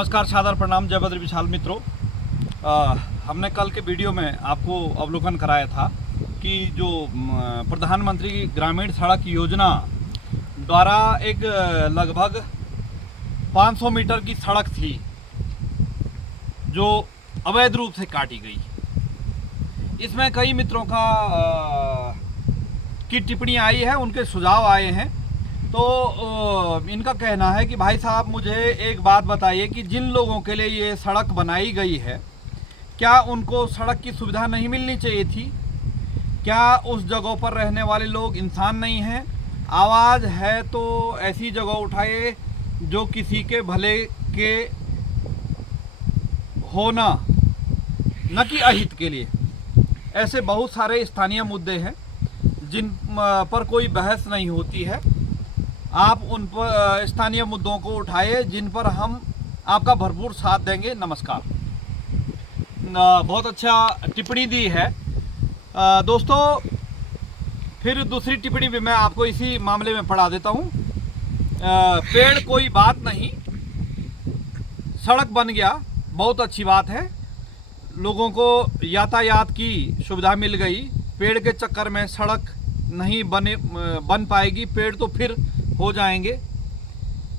नमस्कार, सादर प्रणाम, जय बद्र विशाल मित्रों। हमने कल के वीडियो में आपको अवलोकन कराया था कि जो प्रधानमंत्री ग्रामीण सड़क योजना द्वारा एक लगभग 500 मीटर की सड़क थी जो अवैध रूप से काटी गई। इसमें कई मित्रों की टिप्पणी आई है, उनके सुझाव आए हैं। तो इनका कहना है कि भाई साहब, मुझे एक बात बताइए कि जिन लोगों के लिए ये सड़क बनाई गई है, क्या उनको सड़क की सुविधा नहीं मिलनी चाहिए थी? क्या उस जगहों पर रहने वाले लोग इंसान नहीं हैं? आवाज़ है तो ऐसी जगह उठाए जो किसी के भले के होना, न कि अहित के लिए। ऐसे बहुत सारे स्थानीय मुद्दे हैं जिन पर कोई बहस नहीं होती है। आप उन पर स्थानीय मुद्दों को उठाए जिन पर हम आपका भरपूर साथ देंगे। नमस्कार। बहुत अच्छा टिप्पणी दी है दोस्तों। फिर दूसरी टिप्पणी भी मैं आपको इसी मामले में पढ़ा देता हूँ। पेड़ कोई बात नहीं, सड़क बन गया, बहुत अच्छी बात है। लोगों को यातायात की सुविधा मिल गई। पेड़ के चक्कर में सड़क नहीं बन पाएगी, पेड़ तो फिर हो जाएंगे।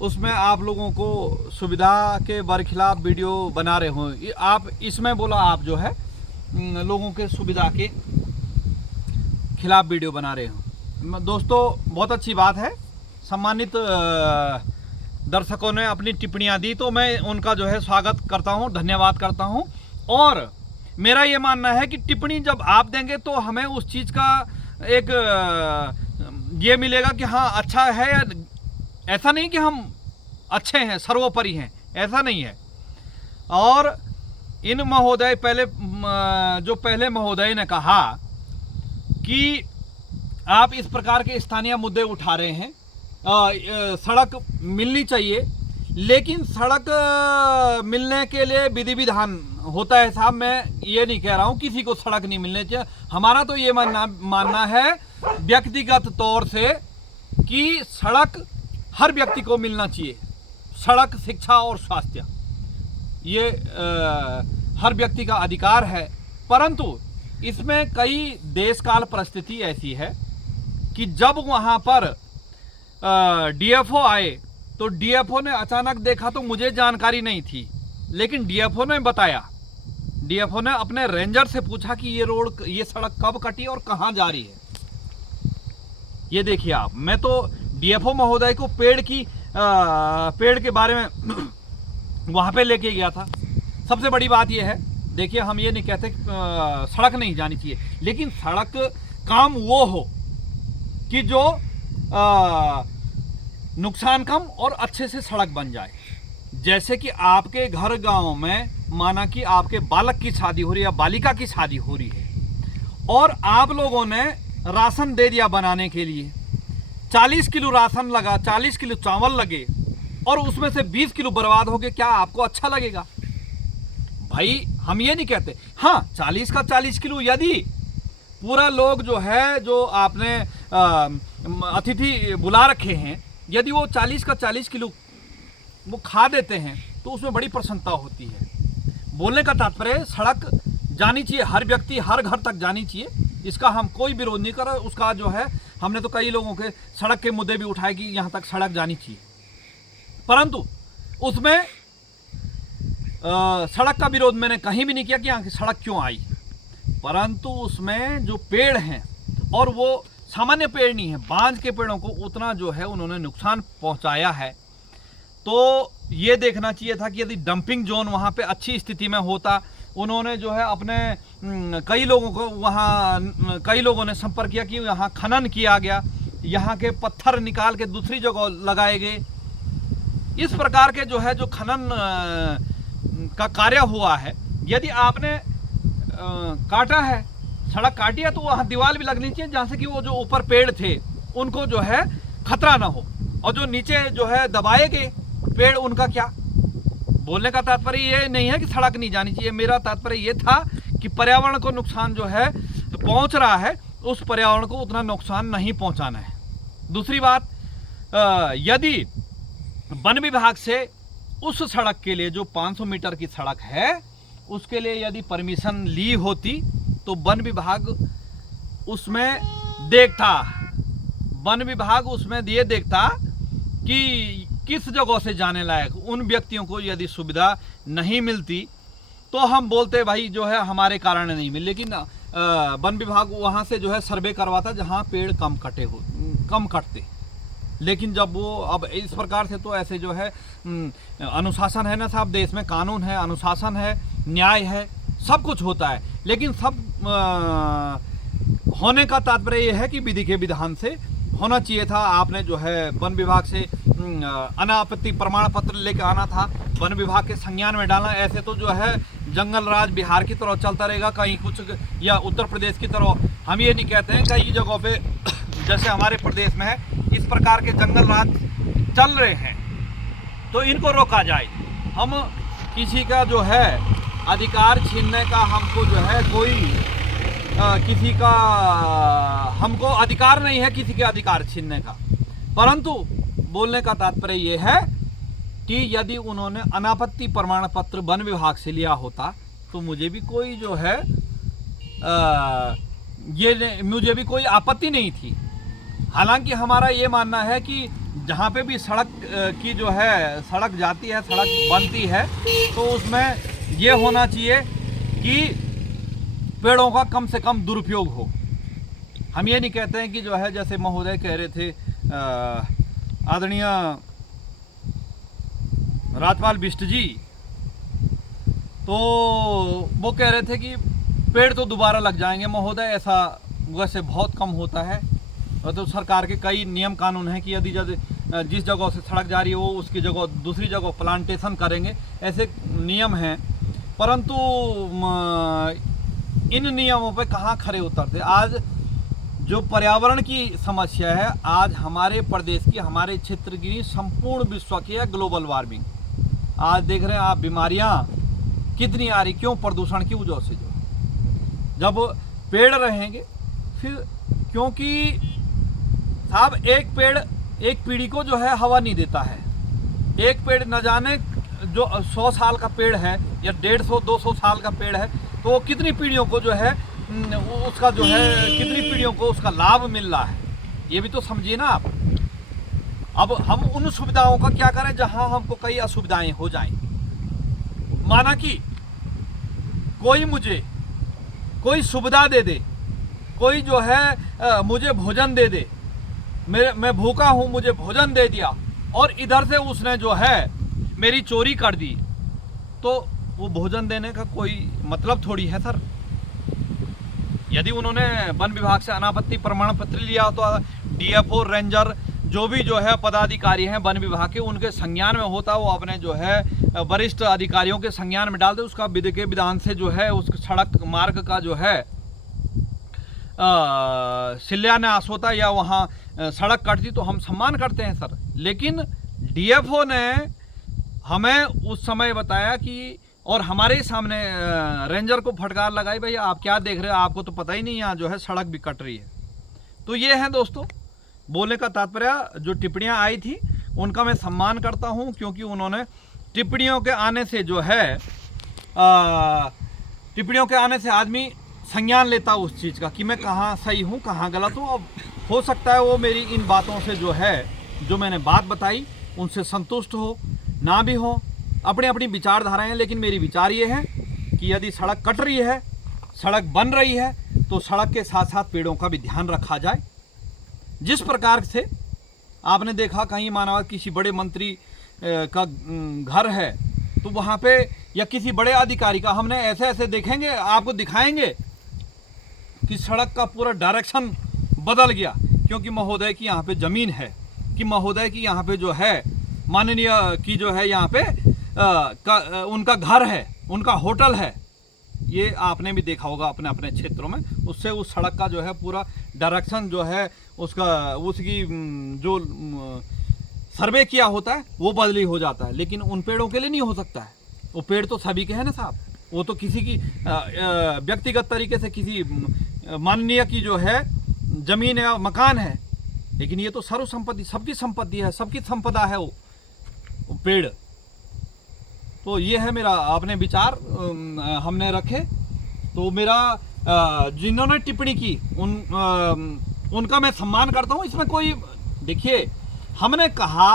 उसमें आप लोगों को सुविधा के बरखिलाफ वीडियो बना रहे हो आप। इसमें बोला आप जो है लोगों के सुविधा के खिलाफ वीडियो बना रहे हो। दोस्तों, बहुत अच्छी बात है। सम्मानित दर्शकों ने अपनी टिप्पणियां दी तो मैं उनका जो है स्वागत करता हूं, धन्यवाद करता हूं। और मेरा ये मानना है कि टिप्पणी जब आप देंगे तो हमें उस चीज़ का एक ये मिलेगा कि हाँ, अच्छा है। ऐसा नहीं कि हम अच्छे हैं, सर्वोपरि हैं, ऐसा नहीं है। और इन महोदय पहले महोदय ने कहा कि आप इस प्रकार के स्थानीय मुद्दे उठा रहे हैं, सड़क मिलनी चाहिए, लेकिन सड़क मिलने के लिए विधि विधान होता है साहब। मैं ये नहीं कह रहा हूँ किसी को सड़क नहीं मिलनी चाहिए। हमारा तो ये मानना है व्यक्तिगत तौर से कि सड़क हर व्यक्ति को मिलना चाहिए। सड़क, शिक्षा और स्वास्थ्य, ये हर व्यक्ति का अधिकार है। परंतु इसमें कई देश काल परिस्थिति ऐसी है कि जब वहाँ पर डीएफओ आए तो डीएफओ ने अचानक देखा, तो मुझे जानकारी नहीं थी, लेकिन डीएफओ ने बताया। डीएफओ ने अपने रेंजर से पूछा कि ये सड़क कब कटी और कहाँ जा रही है। ये देखिए आप, मैं तो डीएफओ महोदय को पेड़ के बारे में वहाँ पे लेके गया था। सबसे बड़ी बात ये है, देखिए, हम ये नहीं कहते सड़क नहीं जानी चाहिए, लेकिन सड़क काम वो हो कि जो नुकसान कम और अच्छे से सड़क बन जाए। जैसे कि आपके घर गांव में माना कि आपके बालक की शादी हो रही है या बालिका की शादी हो रही है और आप लोगों ने राशन दे दिया बनाने के लिए। 40 किलो राशन लगा, 40 किलो चावल लगे और उसमें से 20 किलो बर्बाद हो गए। क्या आपको अच्छा लगेगा? भाई, हम ये नहीं कहते। हाँ, 40 का 40 किलो यदि पूरा लोग जो है, जो आपने अतिथि बुला रखे हैं, यदि वो 40 का 40 किलो वो खा देते हैं तो उसमें बड़ी प्रसन्नता होती है। बोलने का तात्पर्य, सड़क जानी चाहिए, हर व्यक्ति हर घर तक जानी चाहिए। इसका हम कोई विरोध नहीं कर रहे। उसका जो है, हमने तो कई लोगों के सड़क के मुद्दे भी उठाए कि यहाँ तक सड़क जानी चाहिए, परंतु उसमें सड़क का विरोध मैंने कहीं भी नहीं किया कि यहाँ की सड़क क्यों आई। परंतु उसमें जो पेड़ हैं, और वो सामान्य पेड़ नहीं है, बांज के पेड़ों को उतना जो है उन्होंने नुकसान पहुंचाया है। तो ये देखना चाहिए था कि यदि डंपिंग जोन वहाँ पे अच्छी स्थिति में होता। उन्होंने जो है अपने कई लोगों ने संपर्क किया कि यहाँ खनन किया गया, यहाँ के पत्थर निकाल के दूसरी जगह लगाए गए। इस प्रकार के जो है, जो खनन का कार्य हुआ है, यदि आपने काटा है, सड़क काटी है, तो वहाँ दीवार भी लगनी चाहिए जहाँ से कि वो जो ऊपर पेड़ थे उनको जो है खतरा ना हो, और जो नीचे जो है दबाए गए पेड़, उनका क्या। बोलने का तात्पर्य ये नहीं है कि सड़क नहीं जानी चाहिए। मेरा तात्पर्य ये था कि पर्यावरण को नुकसान जो है पहुंच रहा है, उस पर्यावरण को उतना नुकसान नहीं पहुंचाना है। दूसरी बात, यदि वन विभाग से उस सड़क के लिए जो 500 मीटर की सड़क है उसके लिए यदि परमिशन ली होती तो वन विभाग उसमें देखता, वन विभाग उसमें ये देखता कि किस जगह से जाने लायक उन व्यक्तियों को यदि सुविधा नहीं मिलती तो हम बोलते भाई जो है हमारे कारण नहीं मिले, लेकिन वन विभाग वहाँ से जो है सर्वे करवाता जहाँ पेड़ कम कटते। लेकिन जब वो अब इस प्रकार से तो ऐसे जो है अनुशासन है ना साहब, देश में कानून है, अनुशासन है, न्याय है, सब कुछ होता है, लेकिन सब होने का तात्पर्य ये है कि विधि के विधान से होना चाहिए था। आपने जो है वन विभाग से अनापत्ति प्रमाण पत्र लेकर आना था, वन विभाग के संज्ञान में डालना। ऐसे तो जो है जंगल राज बिहार की तरह चलता रहेगा, कहीं कुछ, या उत्तर प्रदेश की तरह। हम ये नहीं कहते हैं कई जगहों पे जैसे हमारे प्रदेश में है इस प्रकार के जंगल राज चल रहे हैं तो इनको रोका जाए। हम किसी का जो है अधिकार छीनने का हमको जो है कोई किसी का हमको अधिकार नहीं है किसी के अधिकार छीनने का, परंतु बोलने का तात्पर्य ये है कि यदि उन्होंने अनापत्ति प्रमाण पत्र वन विभाग से लिया होता तो मुझे भी कोई जो है मुझे भी कोई आपत्ति नहीं थी। हालांकि हमारा ये मानना है कि जहाँ पे भी सड़क की जो है सड़क जाती है, सड़क बनती है, तो उसमें ये होना चाहिए कि पेड़ों का कम से कम दुरुपयोग हो। हम ये नहीं कहते हैं कि जो है जैसे महोदय कह रहे थे आदरणीय राजपाल बिष्ट जी, तो वो कह रहे थे कि पेड़ तो दोबारा लग जाएंगे। महोदय ऐसा वैसे बहुत कम होता है, और तो सरकार के कई नियम कानून हैं कि यदि जिस जगह से सड़क जा रही हो उसकी जगह दूसरी जगह प्लांटेशन करेंगे, ऐसे नियम हैं, परंतु इन नियमों पे कहाँ खरे उतरते। आज जो पर्यावरण की समस्या है, आज हमारे प्रदेश की, हमारे क्षेत्र की, संपूर्ण विश्व की है ग्लोबल वार्मिंग। आज देख रहे हैं आप बीमारियां कितनी आ रही, क्यों? प्रदूषण की वजह से। जो जब पेड़ रहेंगे फिर, क्योंकि साहब एक पेड़ एक पीढ़ी को जो है हवा नहीं देता है। एक पेड़ न जाने जो 100 साल का पेड़ है या 150-200 साल का पेड़ है, तो कितनी पीढ़ियों को जो है उसका जो है कितनी पीढ़ियों को उसका लाभ मिल रहा है, ये भी तो समझिए ना आप। अब हम उन सुविधाओं का क्या करें जहां हमको कई असुविधाएं हो जाएं। माना कि कोई मुझे कोई सुविधा दे दे, कोई जो है मुझे भोजन दे दे, मैं भूखा हूं, मुझे भोजन दे दिया, और इधर से उसने जो है मेरी चोरी कर दी, तो वो भोजन देने का कोई मतलब थोड़ी है सर। यदि उन्होंने वन विभाग से अनापत्ति प्रमाण पत्र लिया तो डीएफओ, रेंजर, जो भी जो है पदाधिकारी हैं वन विभाग के, उनके संज्ञान में होता, वो अपने जो है वरिष्ठ अधिकारियों के संज्ञान में डाल दे। उसका विधि के विधान से जो है उस सड़क मार्ग का जो है शिलान्यास होता या वहाँ सड़क कटती तो हम सम्मान करते हैं सर। लेकिन डीएफओ ने हमें उस समय बताया कि, और हमारे सामने रेंजर को फटकार लगाई, भाई आप क्या देख रहे हो, आपको तो पता ही नहीं यहाँ जो है सड़क भी कट रही है। तो ये है दोस्तों, बोलने का तात्पर्य जो टिप्पणियाँ आई थी उनका मैं सम्मान करता हूँ, क्योंकि उन्होंने टिप्पणियों के आने से जो है टिप्पणियों के आने से आदमी संज्ञान लेता उस चीज़ का कि मैं कहाँ सही हूँ कहाँ गलत हूँ। अब हो सकता है वो मेरी इन बातों से जो है, जो मैंने बात बताई, उनसे संतुष्ट हो ना भी हो, अपनी अपनी विचारधाराएं हैं, लेकिन मेरी विचार ये है कि यदि सड़क कट रही है, सड़क बन रही है, तो सड़क के साथ साथ पेड़ों का भी ध्यान रखा जाए। जिस प्रकार से आपने देखा कहीं मानव किसी बड़े मंत्री का घर है तो वहाँ पे, या किसी बड़े अधिकारी का, हमने ऐसे ऐसे देखेंगे, आपको दिखाएंगे कि सड़क का पूरा डायरेक्शन बदल गया, क्योंकि महोदय की यहाँ पे ज़मीन है, कि महोदय की यहाँ पे जो है माननीय की जो है यहाँ पे उनका घर है, उनका होटल है। ये आपने भी देखा होगा अपने अपने क्षेत्रों में। उससे उस सड़क का जो है पूरा डायरेक्शन जो है उसकी जो सर्वे किया होता है वो बदली हो जाता है। लेकिन उन पेड़ों के लिए नहीं हो सकता है। वो पेड़ तो सभी के हैं ना साहब, वो तो किसी की व्यक्तिगत तरीके से किसी माननीय की जो है जमीन या मकान है, लेकिन ये तो सर्व संपत्ति, सबकी संपत्ति है, सबकी संपदा है वो पेड़। तो ये है मेरा अपने विचार हमने रखे। तो मेरा जिन्होंने टिप्पणी की उनका मैं सम्मान करता हूँ। इसमें कोई, देखिए, हमने कहा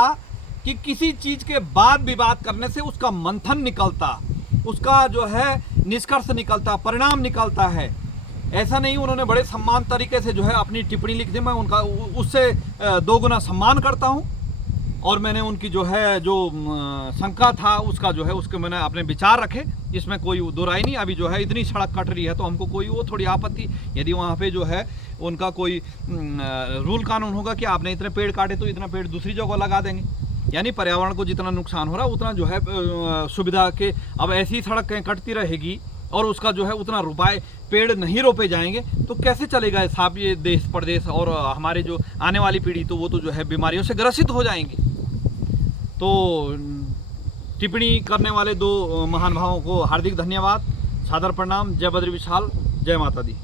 कि किसी चीज के बाद विवाद करने से उसका मंथन निकलता, उसका जो है निष्कर्ष निकलता, परिणाम निकलता है। ऐसा नहीं, उन्होंने बड़े सम्मान तरीके से जो है अपनी टिप्पणी लिख दी। मैं उनका उससे 2 गुना सम्मान करता हूँ। और मैंने उनकी जो है जो शंका था उसका जो है उसके मैंने अपने विचार रखे। इसमें कोई दो राय नहीं। अभी जो है इतनी सड़क कट रही है तो हमको कोई वो थोड़ी आपत्ति, यदि वहाँ पे जो है उनका कोई रूल कानून होगा कि आपने इतने पेड़ काटे तो इतना पेड़ दूसरी जगह लगा देंगे, यानी पर्यावरण को जितना नुकसान हो रहा है उतना जो है सुविधा के, अब ऐसी सड़कें कटती रहेगी और उसका जो है उतना रुपए पेड़ नहीं रोपे जाएंगे तो कैसे चलेगा साहब ये देश प्रदेश, और हमारे जो आने वाली पीढ़ी तो वो तो जो है बीमारियों से ग्रसित हो जाएंगे। तो टिप्पणी करने वाले 2 महानुभावों को हार्दिक धन्यवाद, सादर प्रणाम। जय बद्री विशाल, जय माता दी।